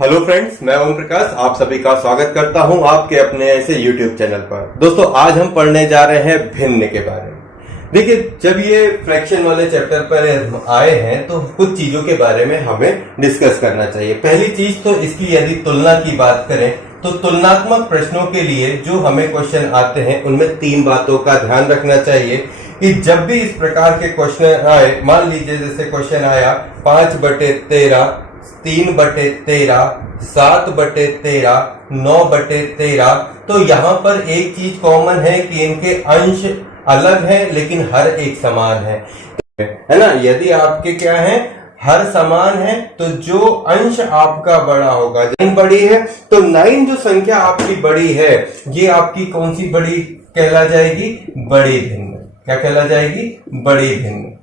Hello friends, मैं ओम प्रकाश आप सभी का स्वागत करता हूं आपके अपने ऐसे यूट्यूब चैनल पर। दोस्तों, आज हम पढ़ने जा रहे हैं भिन्न के बारे में। देखिए, जब ये फ्रैक्शन वाले चैप्टर पर आए हैं तो कुछ चीजों के बारे में हमें डिस्कस करना चाहिए। पहली चीज तो इसकी यदि तुलना की बात करें तो तुलनात्मक प्रश्नों के लिए जो हमें क्वेश्चन आते हैं उनमें 3 बातों का ध्यान रखना चाहिए कि जब भी इस प्रकार के क्वेश्चन आए, मान लीजिए जैसे क्वेश्चन आया 5/13, 3/13, 7/13, 9/13, तो यहाँ पर एक चीज कॉमन है कि इनके अंश अलग है लेकिन हर एक समान है ना। यदि आपके क्या है, हर समान है तो जो अंश आपका बड़ा होगा, 9 बड़ी है तो 9 जो संख्या आपकी बड़ी है ये आपकी कौन सी बड़ी कहला जाएगी? बड़ी भिन्न। क्या कहला जाएगी? बड़ी भिन्न।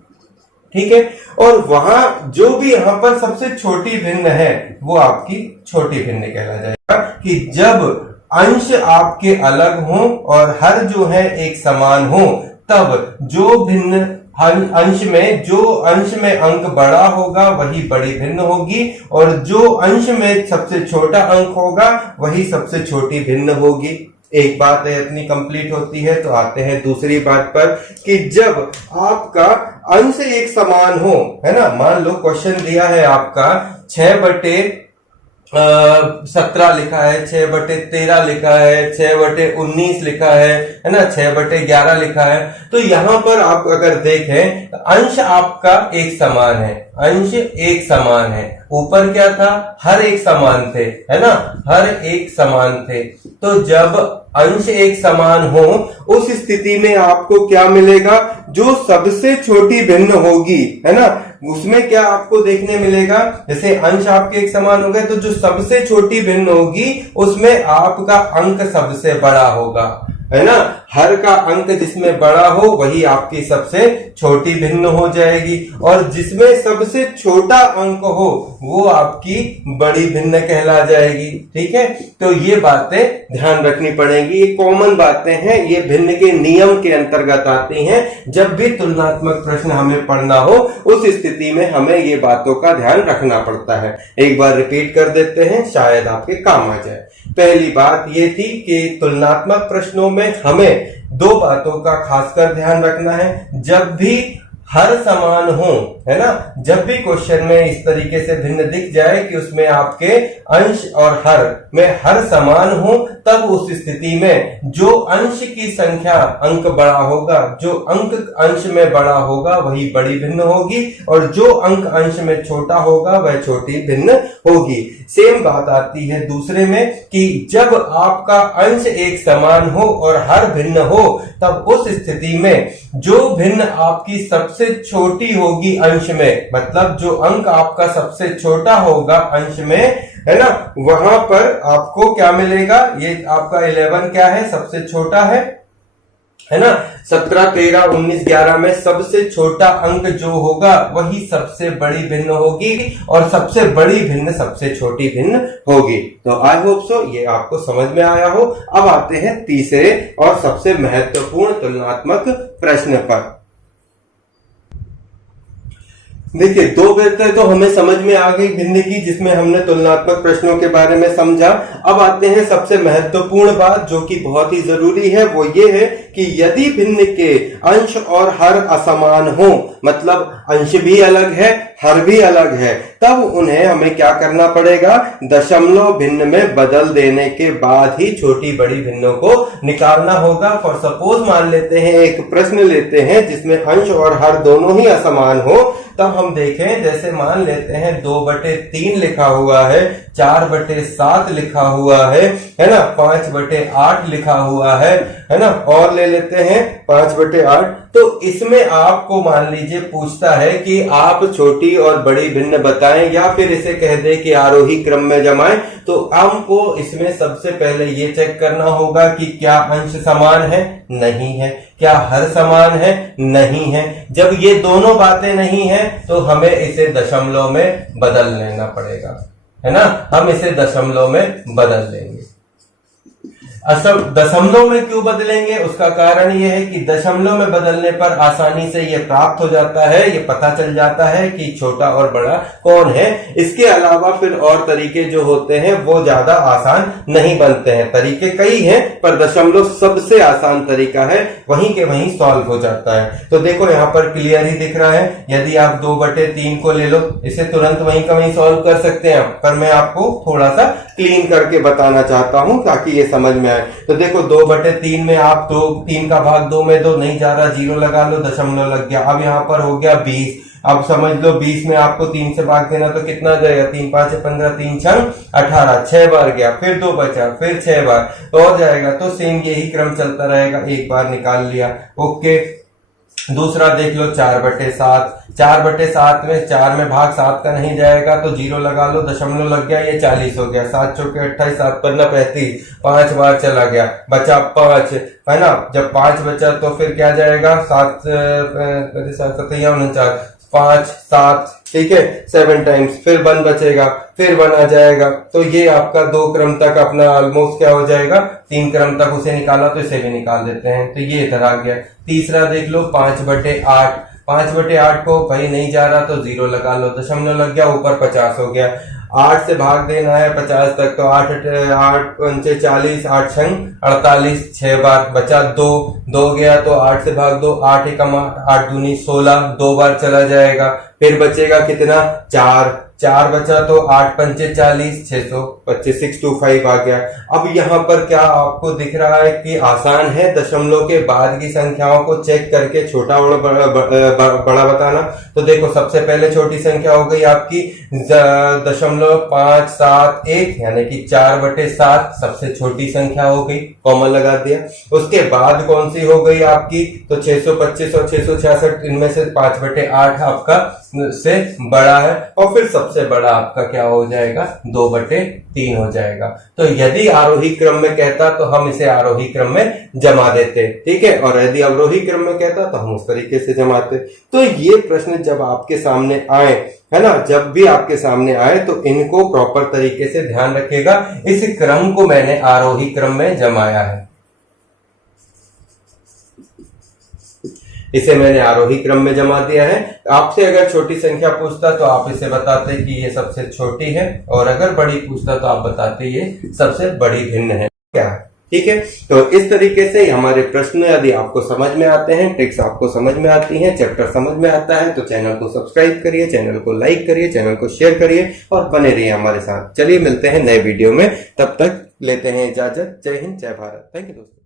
ठीक है। और वहां जो भी यहां पर सबसे छोटी भिन्न है वो आपकी छोटी भिन्न कहला जाएगा कि जब अंश आपके अलग हों और हर जो है एक समान हो, तब जो भिन्न अंश में अंक बड़ा होगा वही बड़ी भिन्न होगी और जो अंश में सबसे छोटा अंक होगा वही सबसे छोटी भिन्न होगी। एक बात है अपनी कंप्लीट होती है तो आते हैं दूसरी बात पर कि जब आपका अंश एक समान हो, है ना। मान लो क्वेश्चन दिया है आपका 6/17 लिखा है, 6/13 लिखा है, 6/19 लिखा है ना, 6/11 लिखा है। तो यहां पर आप अगर देखें तो अंश आपका एक समान है, अंश एक समान है। ऊपर क्या था? हर एक समान थे, है ना, हर एक समान थे। तो जब अंश एक समान हो उस स्थिति में आपको क्या मिलेगा? जो सबसे छोटी भिन्न होगी, है ना, उसमें क्या आपको देखने मिलेगा? जैसे अंश आपके एक समान हो गए तो जो सबसे छोटी भिन्न होगी उसमें आपका अंक सबसे बड़ा होगा, है ना। हर का अंक जिसमें बड़ा हो वही आपकी सबसे छोटी भिन्न हो जाएगी और जिसमें सबसे छोटा अंक हो वो आपकी बड़ी भिन्न कहला जाएगी। ठीक है। तो ये बातें ध्यान रखनी पड़ेगी, ये कॉमन बातें हैं, ये भिन्न के नियम के अंतर्गत आती हैं। जब भी तुलनात्मक प्रश्न हमें पढ़ना हो उस स्थिति में हमें ये बातों का ध्यान रखना पड़ता है। एक बार रिपीट कर देते हैं, शायद आपके काम आ जाए। पहली बात ये थी कि तुलनात्मक प्रश्नों में हमें 2 बातों का खासकर ध्यान रखना है। जब भी हर समान हो, है ना, जब भी क्वेश्चन में इस तरीके से भिन्न दिख जाए कि उसमें आपके अंश और हर में हर समान हो, तब उस स्थिति में जो अंश की संख्या अंक बड़ा होगा, जो अंक अंश में बड़ा होगा वही बड़ी भिन्न होगी और जो अंक अंश में छोटा होगा वह छोटी भिन्न होगी। सेम बात आती है दूसरे में कि जब आपका अंश एक समान हो और हर भिन्न हो, तब उस स्थिति में जो भिन्न आपकी सबसे छोटी होगी अंश में, मतलब जो अंक आपका सबसे छोटा होगा अंश में, है ना, वहां पर आपको क्या मिलेगा? ये आपका 11 क्या है? सबसे छोटा है ना। 17, 13, 19, 11 में सबसे छोटा अंक जो होगा वही सबसे बड़ी भिन्न होगी और सबसे बड़ी भिन्न सबसे छोटी भिन्न होगी। तो आई होप सो ये आपको समझ में आया हो। अब आते हैं तीसरे और सबसे महत्वपूर्ण तुलनात्मक प्रश्न पर। देखिए, 2 बातें तो हमें समझ में आ गई भिन्न की, जिसमें हमने तुलनात्मक प्रश्नों के बारे में समझा। अब आते हैं सबसे महत्वपूर्ण बात जो कि बहुत ही जरूरी है, वो ये है कि यदि भिन्न के अंश और हर असमान हो, मतलब अंश भी अलग है हर भी अलग है, तब उन्हें हमें क्या करना पड़ेगा? दशमलव भिन्न में बदल देने के बाद ही छोटी बड़ी भिन्नों को निकालना होगा। फॉर सपोज मान लेते हैं, एक प्रश्न लेते हैं जिसमें अंश और हर दोनों ही असमान हो, तब हम देखें, जैसे मान लेते हैं 2/3 लिखा हुआ है, 4/7 लिखा हुआ है ना, 5/8 लिखा हुआ है ना, और ले लेते हैं 5/8। तो इसमें आपको मान लीजिए पूछता है कि आप छोटी और बड़ी भिन्न बताएं या फिर इसे कह दे कि आरोही क्रम में जमाएं। तो हमको इसमें सबसे पहले ये चेक करना होगा कि क्या अंश समान है? नहीं है। क्या हर समान है? नहीं है। जब ये दोनों बातें नहीं है तो हमें इसे दशमलव में बदल लेना पड़ेगा, है ना, हम इसे दशमलव में बदल लेंगे। दशमलव में क्यों बदलेंगे, उसका कारण यह है कि दशमलव में बदलने पर आसानी से ये प्राप्त हो जाता है, ये पता चल जाता है कि छोटा और बड़ा कौन है। इसके अलावा फिर और तरीके जो होते हैं वो ज्यादा आसान नहीं बनते हैं। तरीके कई हैं पर दशमलव सबसे आसान तरीका है, वहीं के वहीं सॉल्व हो जाता है। तो देखो यहाँ पर क्लियर ही दिख रहा है, यदि आप 2/3 को ले लो, इसे तुरंत वहीं का वहीं सॉल्व कर सकते हैं, पर मैं आपको थोड़ा सा क्लीन करके बताना चाहता हूं ताकि ये समझ में आए। तो देखो 2/3 में आप 3 का भाग 2 में 2 नहीं जा रहा, 0 लगा लो, दशमलव लग गया। अब यहाँ पर हो गया 20। अब समझ लो 20 में आपको 3 से भाग देना तो कितना जाएगा, 3 5 15, 3 6 18, 6 बार गया, फिर 2 बचा, फिर 6 बार और जाएगा। तो सेम यही क्रम चलता रहेगा, एक बार निकाल लिया, ओके। दूसरा देख लो 4/7, 4/7 में 4 में भाग 7 का नहीं जाएगा तो 0 लगा लो, दशमलव लग गया, ये 40 हो गया। 7 चौके 28, 7 पंजा 35, 5 बार चला गया, बचा 5 है ना। जब 5 बचा तो फिर क्या जाएगा, 7 49, 5 7, ठीक है, 7 टाइम्स, फिर 1 बचेगा, फिर 1 आ जाएगा। तो ये आपका 2 क्रम तक अपना ऑलमोस्ट क्या हो जाएगा, 3 क्रम तक उसे निकाला तो इसे भी निकाल देते हैं। तो ये इधर आ गया। तीसरा देख लो 5/8, 5/8 को भाई नहीं जा रहा तो 0 लगा लो, दशमलव लग गया, ऊपर 50 हो गया। 8 से भाग देना है 50 तक तो 8 पंचे 40, 8 छंग 48, 6 बार, बचा 2 गया तो 8 से भाग दो, 8 एकम 8 दूनी 16, 2 बार चला जाएगा। फिर बचेगा कितना, 4 बचा तो 8 पंचे 40, 625, 625 आ गया। अब यहाँ पर क्या आपको दिख रहा है कि आसान है दशमलव के बाद की संख्याओं को चेक करके छोटा और बड़ा बताना। तो देखो सबसे पहले छोटी संख्या हो गई आपकी 0.571 यानी कि 4/7 सबसे छोटी संख्या हो गई, कॉमन लगा दिया। उसके बाद कौन सी हो गई आपकी, तो 625 और 666, इनमें से 5/8 आपका से बड़ा है। और फिर सबसे बड़ा आपका क्या हो जाएगा, 2/3 हो जाएगा। तो यदि आरोही क्रम में कहता तो हम इसे आरोही क्रम में जमा देते, ठीक है, और यदि अवरोही क्रम में कहता तो हम उस तरीके से जमाते। तो ये प्रश्न जब आपके सामने आए, है ना, जब भी आपके सामने आए तो इनको प्रॉपर तरीके से ध्यान रखिएगा। इस क्रम को मैंने आरोही क्रम में जमाया है, इसे मैंने आरोही क्रम में जमा दिया है। आपसे अगर छोटी संख्या पूछता तो आप इसे बताते कि ये सबसे छोटी है, और अगर बड़ी पूछता तो आप बताते ये सबसे बड़ी भिन्न है, क्या, ठीक है। तो इस तरीके से हमारे प्रश्न यदि आपको समझ में आते हैं, ट्रिक्स आपको समझ में आती हैं, चैप्टर समझ में आता है तो चैनल को सब्सक्राइब करिए, चैनल को लाइक करिए, चैनल को शेयर करिए और बने रहिए हमारे साथ। चलिए मिलते हैं नए वीडियो में, तब तक लेते हैं इजाजत। जय हिंद, जय भारत। थैंक यू दोस्तों।